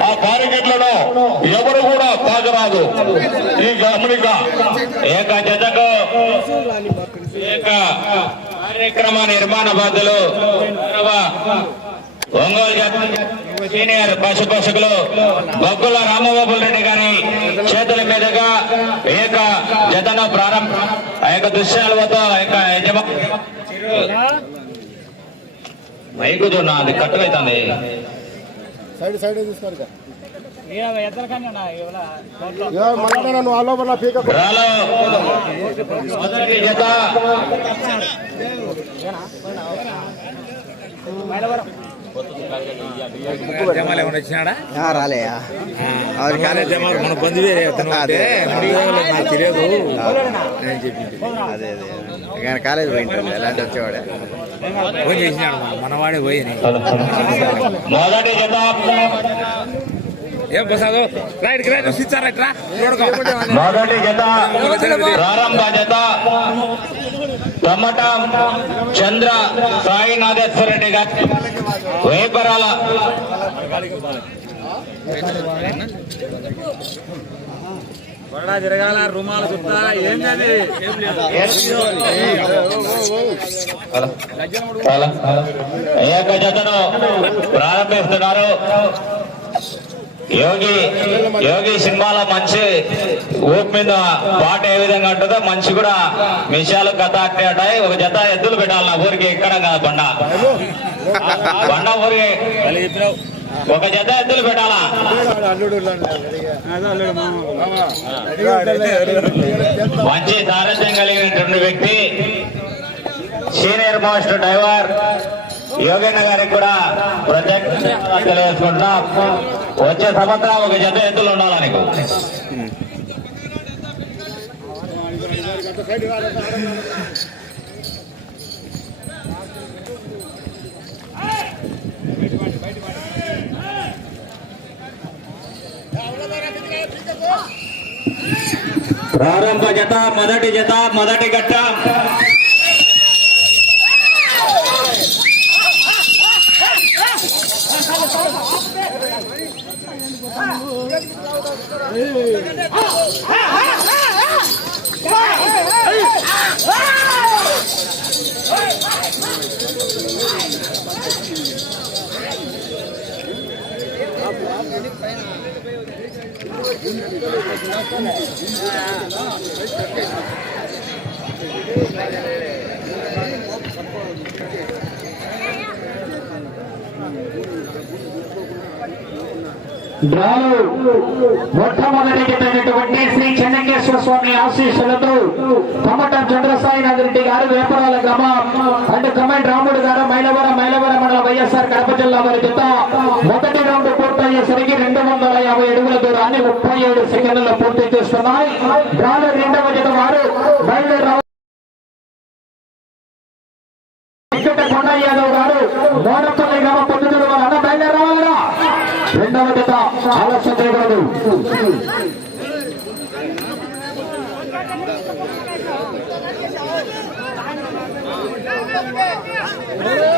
ఆ బ్యారికేడ్లను ఎవరు కూడా తాగరాదు. ఈ గమనిక. ఏక జతకు ఏక కార్యక్రమ నిర్మాణ బాధ్యులు ఒంగోలు సీనియర్ పశు పోషకులు బొగ్గుల రామబాబుల్ రెడ్డి గారి చేతుల మీదుగా ఏక జతను ప్రారంభ ఆ యొక్క దృశ్యాలతో ఆ యొక్క యజమా అది కట్టుకైతుంది సైడ్ సైడ్ తీసుకోరు మళ్ళా నన్ను ఆ లోపల పీక రాలో. రాలేయా మన బంధు వేరే నాకు తెలియదు. నేను చెప్పింది. అదే అదే. కానీ కాలేజ్ పోయింటాడు మనవాడే పోయి ఏం ప్రసాదు రైట్ రైట్ రైట్ రా టమటా చంద్ర సాయి నాగేశ్వర రెడ్డి గారి. వేపరాల తిరగాల రుమాలు చుట్టా ఏంటది ఈ యొక్క జతను ప్రారంభిస్తున్నారు? యోగి యోగి సినిమాలో మంచి ఊపు మీద పాట ఏ విధంగా ఉంటుందో మంచి కూడా విషయాలు కథ అట్టే ఒక జత ఎద్దులు పెట్టాలి నా ఊరికి ఎక్కడ కాదు బండ. బండ ఊరికి ఒక జత ఎద్దులు పెట్టాలా? మంచి సారథ్యం కలిగినటువంటి వ్యక్తి. సీనియర్ మాస్టర్ డ్రైవర్ యోగేంద్ర గారికి కూడా ప్రత్యేకంగా తెలియజేసుకుంటున్నా. వచ్చే సంవత్సరం ఒక జత ఎద్దులు ఉండాలి నీకు? ప్రారంభ జత మొదటి జత మొదటి ఘట్టం. మొట్టమొదటి చెప్పినటువంటి శ్రీ చెన్నకేశ్వర స్వామి ఆశీస్సులతో కమటం చంద్రసాయి రెడ్డి గారు వేపరాల గ్రామం అండ్ కమాండ్ రాముడు గారు మైలవరం మైలవరం మండల వైఎస్ఆర్ కడప జిల్లా వారి జత మొదటి రౌండ్ పూర్తయ్యేసరికి రెండు వందల యాభై అడుగుల దూరాన్ని ముప్పై ఏడు సెకండ్లలో పూర్తి చేస్తున్నాయి. డ్రాలు రెండవ జత వారు. బయలుదేరి వెంకట కొండ యాదవ్ గారు. మోనపల్లి గ్రామ పొద్దుటూరు వారు. అన్న రెండవ జత ఆలస్యం చేయకూడదు. Yeah.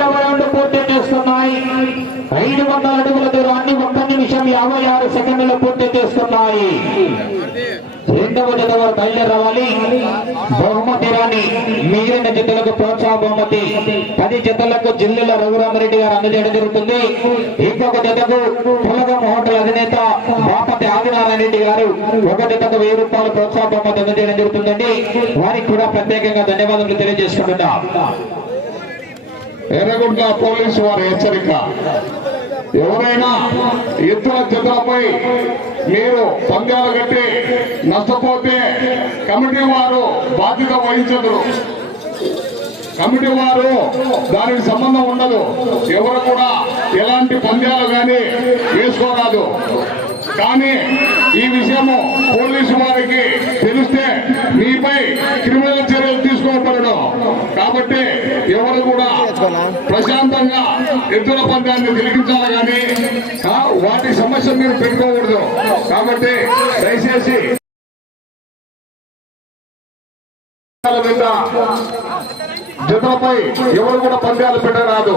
రెండవ రౌండ్ పూర్తి చేస్తున్నాయి. ఐదు వందల అడుగుల దూరాన్ని ఒక్క నిమిషం యాభై ఆరు సెకండ్లు పూర్తి చేస్తున్నాయి. రెండవ జత బయలుదేరవాలి. బహుమతి రాని మిగిలిన జతలకు ప్రోత్సాహ బహుమతి. పది జతలకు జిల్లుల రఘురామరెడ్డి గారు అందజేయడం జరుగుతుంది. ఇంకొక జతకు పులగం హోటల్ అధినేత బాపతి ఆదినారాయణ రెడ్డి గారు ఒక జతకు వెయ్యి రూపాయలు ప్రోత్సాహ బహుమతి అందజేయడం జరుగుతుందండి. వారికి కూడా ప్రత్యేకంగా ధన్యవాదాలు తెలియజేసుకుంటున్నాం. ఎర్రగుంట పోలీసు వారి హెచ్చరిక. ఎవరైనా ఇతర జతలపై మీరు పందాలు కట్టి నష్టపోతే కమిటీ వారు బాధ్యత వహించదు. కమిటీ వారు దానికి సంబంధం ఉండదు. ఎవరు కూడా ఎలాంటి పంద్యాలు కానీ వేసుకోరాదు. కానీ ఈ విషయము పోలీసు వారికి తెలిస్తే మీపై క్రిమినల్ చర్యలు తీసుకోబడడం. కాబట్టి ప్రశాంతంగా ఎద్దుల పందాన్ని తిరిగించాలి కానీ వాటి సమస్య మీరు పెట్టుకోకూడదు. కాబట్టి దయచేసి జతలపై ఎవరు కూడా పందాలు పెట్టరాదు.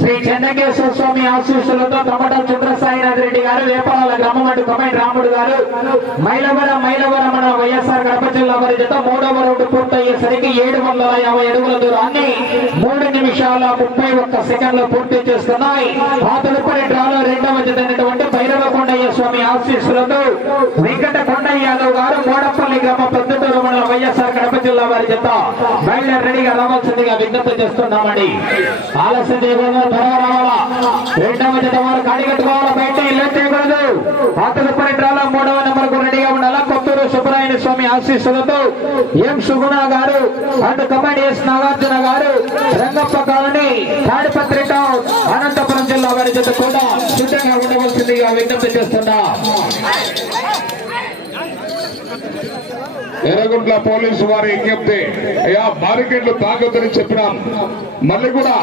శ్రీ చెన్నకేశ్వర స్వామి ఆశీస్సులతో తమటం చంద్రసాయినాథ్ రెడ్డి గారు వేపాల గ్రామం అటు కమై రాముడు గారు మైలవర మైలవర మన వైఎస్ఆర్ కడప జిల్లా వారి జత మూడవ రౌండ్ పూర్తయ్యేసరికి ఏడు వందల యాభై అడుగుల దూరాన్ని మూడు నిమిషాల ముప్పై ఒక్క సెకండ్లు పూర్తి చేస్తున్నాయి. ఆ తదుపరి డ్రాలో రెండవ జత భైరవ కొండయ్య స్వామి ఆశీస్సులతో వెంకట కొండయ్య యాదవ్ గారు మోడపల్లి గ్రామ ప్రొద్దుటూరు మండలం వైఎస్ఆర్ కడప జిల్లా వారి జత బయలుదేరి రెడీగా రావాల్సిందిగా విజ్ఞప్తి చేస్తున్నామండి. ఆలస్యం చేయకూడదు త్వరగా రావాలా? రెండవ జత వారు కాడిగట్టుకోవాలా బయట లేట్ చేయకూడదు. ఆ తదుపరి డ్రాలో మూడవ నెంబర్కు రెడీగా ఉండాలా? కొత్తూరు సుబ్బరాయణ స్వామి ఆశీస్సులతో ఎం సుగుణ గారు అండ్ కమాండ్ ఎస్ నాగార్జున గారు రంగప్ప గారు కాలనీ తాడిపత్రి టౌన్ అనంతపురం జిల్లా వారి జత కూడా సిద్ధంగా ఉండవలసిందిగా విజ్ఞప్తి చేస్తున్నా ఎర్రగుంట్ల పోలీసు వారి విజ్ఞప్తి. అయ్యా బారికేడ్లు తాగొద్దని చెప్పినాం మళ్ళీ కూడా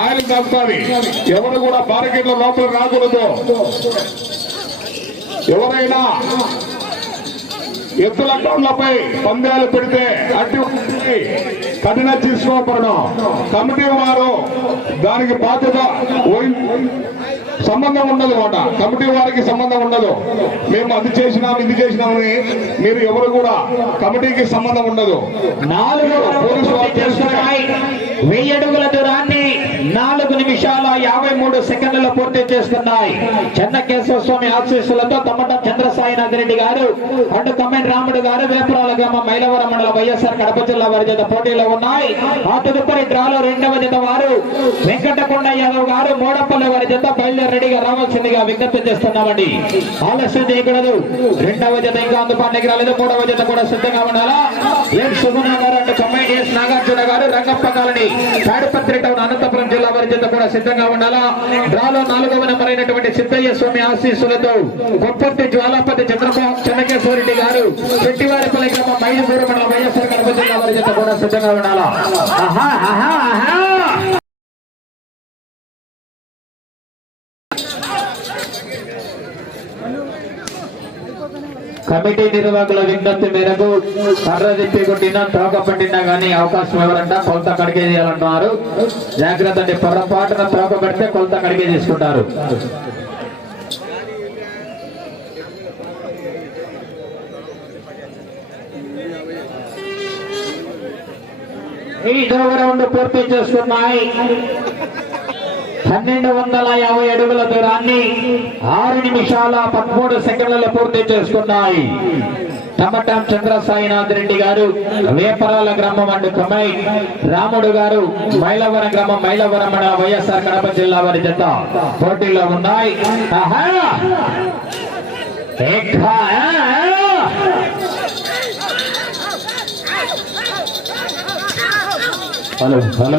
ఆయన కాస్తాది ఎవరు కూడా బారికేడ్ల లోపల రాకూడదు. ఎవరైనా ఎద్దుల టౌన్లపై పందాలు పెడితే అటు కఠిన తీసుకోబడడం కమిటీ వారు దానికి బాధ్యత సంబంధం ఉండదు మాట కమిటీ వారికి సంబంధం ఉండదు. మేము అది చేసినాం ఇది చేసినామని మీరు ఎవరు కూడా కమిటీకి సంబంధం ఉండదు. నాలుగు పోలీసు వారు చేస్తున్నాయి వెయ్యి అడుగుల దూరాన్ని నాలుగు నిమిషాల యాభై మూడు సెకండ్లు పూర్తి చేస్తున్నాయి చెన్నకేశ్వర స్వామి ఆశీస్సులతో తమ్మటం చంద్రసాయినాథ్ రెడ్డి గారు అటు కమెంట్ రాముడు గారు వేపురాల గ్రామం మైలవరం మండల వైఎస్ఆర్ కడప జిల్లా వారి చేత పోటీలో ఉన్నాయి. ఆ తదుపరి డ్రాలో రెండవ జత వారు వెంకటకొండ యాదవ్ గారు మోడపల్లి వారి చేత బయలుదేరి రెడీగా రావాల్సిందిగా విజ్ఞప్తి చేస్తున్నామండి. ఆలస్యం చేయకూడదు. రెండవ జత ఇంకా అందుబాటులోకి రాలేదు. మూడవ జత కూడా సిద్ధంగా ఉండాలా? ఏం సుగుణ గారు అంటే రంగప్ప కాలనీ తాడిపత్రి టౌన్ అనంతపురం జిల్లా వారి చేత కూడా సిద్ధంగా ఉండాలా? డ్రాలో నాలుగవ నెంబర్ అయినటువంటి సిద్ధయ్య స్వామి ఆశీస్సులతో కొప్పర్తి జ్వాలాపతి చంద్రబాబు చెన్నకేశ్వరరెడ్డి గారు చెట్టివారిపల్లి గ్రామం మైదుపూరు మండలం వైఎస్ఆర్ కడప జిల్లా వారి చేత కూడా సిద్ధంగా ఉండాలా? ఆహా ఆహా ఆహా. కమిటీ నిర్వాహకుల విజ్ఞప్తి మేరకు కర్ర తిప్పి కొట్టినా తోక పట్టినా గానీ అవకాశం ఎవరంట? కొలత కడిగే చేయాలంటున్నారు జాగ్రత్త అండి పొరపాటున తోక పెడితే కొలత కడిగే తీసుకుంటారు. ఈ రౌండ్ పూర్తి చేసుకున్నాయి. పన్నెండు వందల యాభై అడుగుల దూరాన్ని ఆరు నిమిషాల పదమూడు సెకండ్లలో పూర్తి చేసుకున్నాయి. టమటం చంద్రసాయినాథ్ రెడ్డి గారు వేపరాల గ్రామం అండ్ కమై రాముడు గారు మైలవరం గ్రామం మైలవరం మన వైఎస్ఆర్ కడప జిల్లా వారి జత పోటీలో ఉన్నాయి. Hello hello.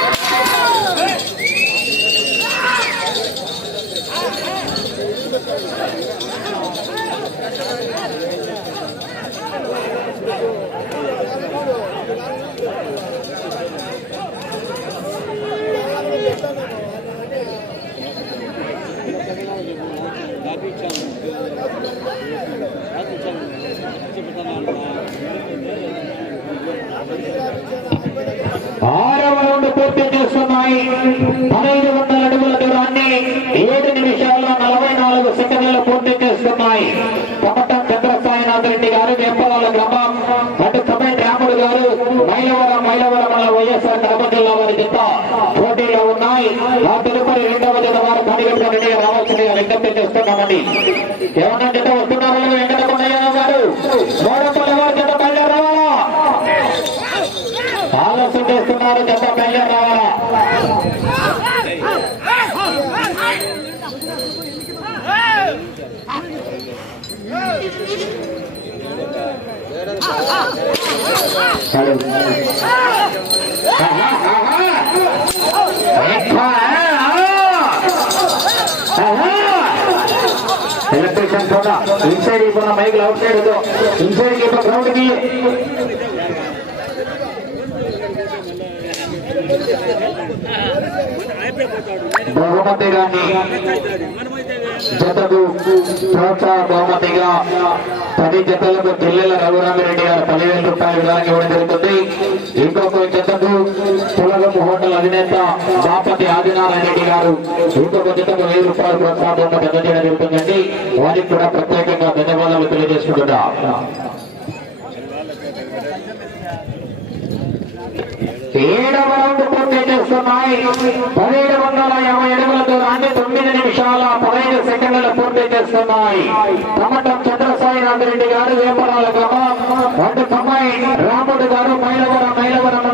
ఆ ఆలోచన చేస్తున్నారు జత బయలుదేరి రావాలా? ఎలక్ట్రీషియన్ కూడా ఇన్సైడ్ ఇప్పుడు మైక్ అవుట్ సైడ్ ఇన్సైడ్ ఇప్పుడు గ్రౌండ్కి కి జతకు ప్రోత్సాహ బహుమతిగా పది జతలకు పిల్లల రఘురామిరెడ్డి గారు పదివేల రూపాయలు విధానం ఇవ్వడం జరుగుతుంది. ఇంకొక జతకు పులగం హోటల్ అధినేత బాపతి ఆదినారాయణ రెడ్డి గారు ఇంకొక జతకు వెయ్యి రూపాయలు ప్రోత్సాహ బహుమతి అందజేయడం జరుగుతుందండి. వారికి కూడా ప్రత్యేకంగా ధన్యవాదాలు తెలియజేసుకుంటున్నా. ఏడవ రౌండ్ పూర్తి చేస్తున్నాయి పదిహేడు వందల యాభై అడుగుల దూరాన్ని తొమ్మిది నిమిషాల పదహైదు సెకండ్ల పూర్తి చేస్తున్నాయి. టమటం చంద్రసాయినాథ్ రెడ్డి గారు వేపరాల గ్రామం అటు రాముడు గారు మైలవరం మైలవరం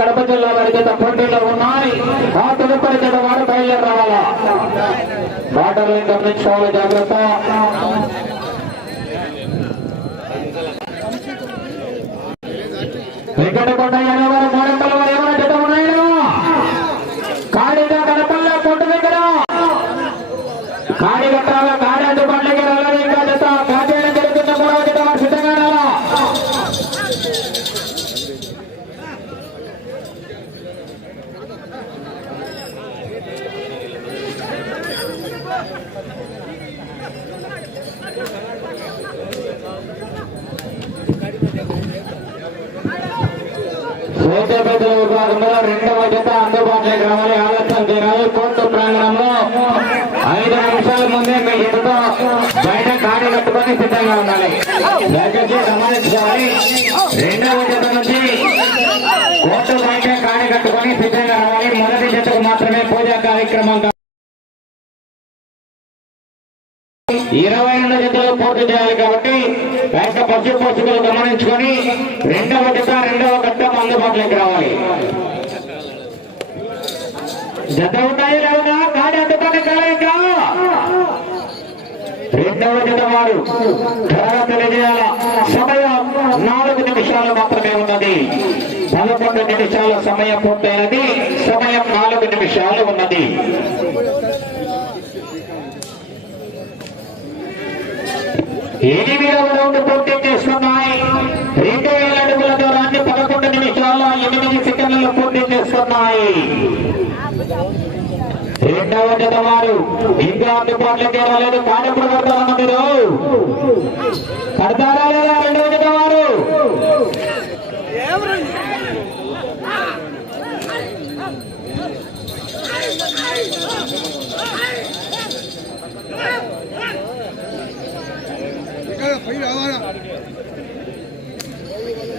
కడప జిల్లా వారి గత పోటీలో ఉన్నాయి. ఆ తదుపరి గత వారు బయలుదేరి రావాలా గమనించుకోవాలి జాగ్రత్త. వెంకటకొండ ఎనవారు మోడంపల్లి వారు ఏమైనా జత ఉన్నాయో కాళీగా కడపల్ల కొట్టు దగ్గర కాళీ కట్టాల కాళీ అందుబాటులోకి రావాలి ఇంకా జత కాజేయడం జరుగుతున్న మూడవ జత వారు సిద్ధంగా రావాలా సూర్యాపేట విభాగంలో రెండవ జత అందుబాటులోకి రావాలి ఆలస్యం చేయాలి కోర్టు ప్రాంగణంలో ఐదు నిమిషాల ముందే మీ జతతో బయట కాడి కట్టుకొని సిద్ధంగా ఉండాలి. దయచేసి గమనించాలి రెండవ జత నుంచి కోర్టు సంఖ్య కాడి కట్టుకొని సిద్ధంగా రావాలి. మొదటి జతకు మాత్రమే పూజా కార్యక్రమం ఇరవై రెండు జతలు పూర్తి చేయాలి కాబట్టి కాస్త పశు పోషకులు గమనించుకొని రెండవ జత రెండవ ఘట్టం అందుబాటులోకి రావాలి. జత ఉంటాయి లేవునా కాడి అందుబాటు కాలేక రెండవ జత వారు త్వరగా తెలియజేయాల? సమయం నాలుగు నిమిషాలు మాత్రమే ఉన్నది. పదకొండు నిమిషాల సమయం పూర్తయినది. సమయం నాలుగు నిమిషాలు ఉన్నది. ఎనిమిదవ రౌండ్ పూర్తి చేస్తున్నాయి. రెండు వేల అడుగుల దూరాన్ని పదకొండు నిమిషాల ఎనిమిది సెకండ్లలో పూర్తి చేస్తున్నాయి. రెండవ జత వారు ఇంకా అందుబాటులోకి రాలేదు కాడెప్పుడు కడతారన్న మీరు కడతారా లేదా రెండవ జత వారు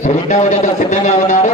రెండవ జత సిద్ధంగా ఉన్నారు.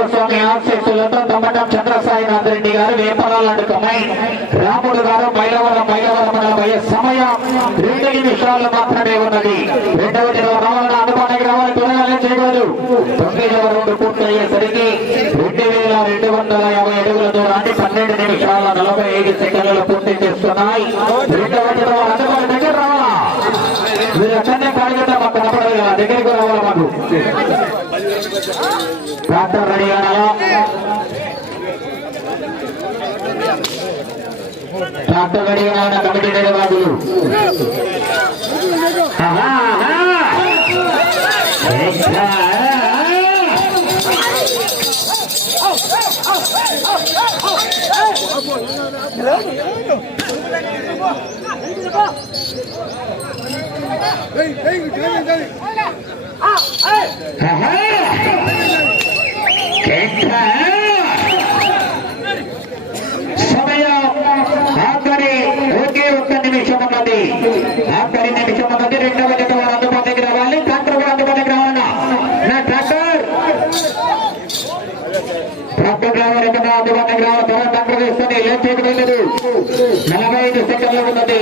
ఆహా. చెన్నకేశ్వర స్వామి ఆశీస్సులతో చంద్రసాయినాథ్ రెడ్డి గారు వేపరాలు అడుగుమై రాముడు గారు మైలవరం మైలవరం అయ్యే సమయం రెండు నిమిషాలు మాత్రమే ఉన్నది రెండవ జిల్లా రావాలని అందుబాటులోకి రావాలి త్వరగానే చేయగలరు తొమ్మిదవ రౌండ్ పూర్తయ్యేసరికి రెండు వేల రెండు వందల యాభై అడుగుల దూరాన్ని పన్నెండు నిమిషాల నలభై ఐదు సెకండ్లు పూర్తి చేస్తున్నాయి రెండవ జిల్లా ట్రాక్టర్ రెడీ కావాలా ట్రాక్టర్ రెడీ కావాలన్న కమిటీ నిర్వాహకులు ఆహా, ఆహా. ఎక్స్ట్రా. ఆహా. సమయం ఆఖరి ఒకే ఒక్క నిమిషం ఉన్నది ఆఖరి నిమిషం ఉన్నది రెండవ జత వారు అందుబాటులోకి రావాలి ట్రాక్టర్ కూడా అందుబాటులోకి రావాలన్నా నా ట్రాక్టర్ ట్రాక్టర్ డ్రైవర్ ఎక్కడ అందుబాటులోకి రావాలి ట్రాక్టర్ వేస్తుంది ఏం చేయడం లేదు నలభై ఐదు సెకండ్లు ఉన్నది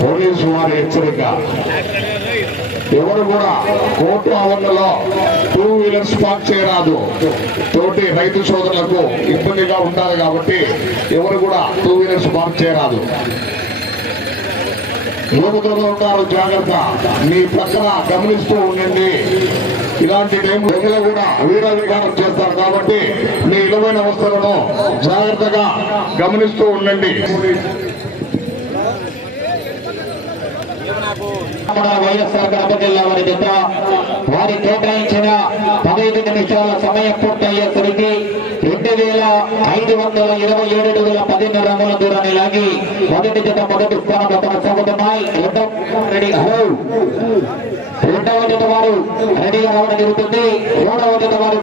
పోలీసు వారి హెచ్చరిక. ఎవరు కూడా కోర్టు ఆవరణలో టూ వీలర్స్ పార్క్ చేయరాదు. తోటి రైతు సోదరులకు ఇబ్బందిగా ఉండాలి కాబట్టి ఎవరు కూడా టూ వీలర్స్ పార్క్ చేయరాదు. యువతలో ఉంటారు జాగ్రత్త. మీ పక్కన గమనిస్తూ ఉండండి. ఇలాంటి టైం ప్రజలు కూడా వీరాధికారం చేస్తారు కాబట్టి మీ ఇలవైన వస్తువులను జాగ్రత్తగా గమనిస్తూ ఉండండి. వైఎస్ఆర్ కడప జిల్లా వారి జత వారి కేటాయించిన పదహైదు నిమిషాల సమయం పూర్తయ్యేసరికి రెండు వేల ఐదు వందల ఇరవై ఏడు అడుగుల పదిహేను రంగుల దూరాన్ని లాగి మొదటి జత మొదటి స్థానంలో కొనసాగుతున్నాయి రెండవ రెడీ రెండవ జత వారు రెడీగా రావడం జరుగుతుంది. మూడవ జత వారు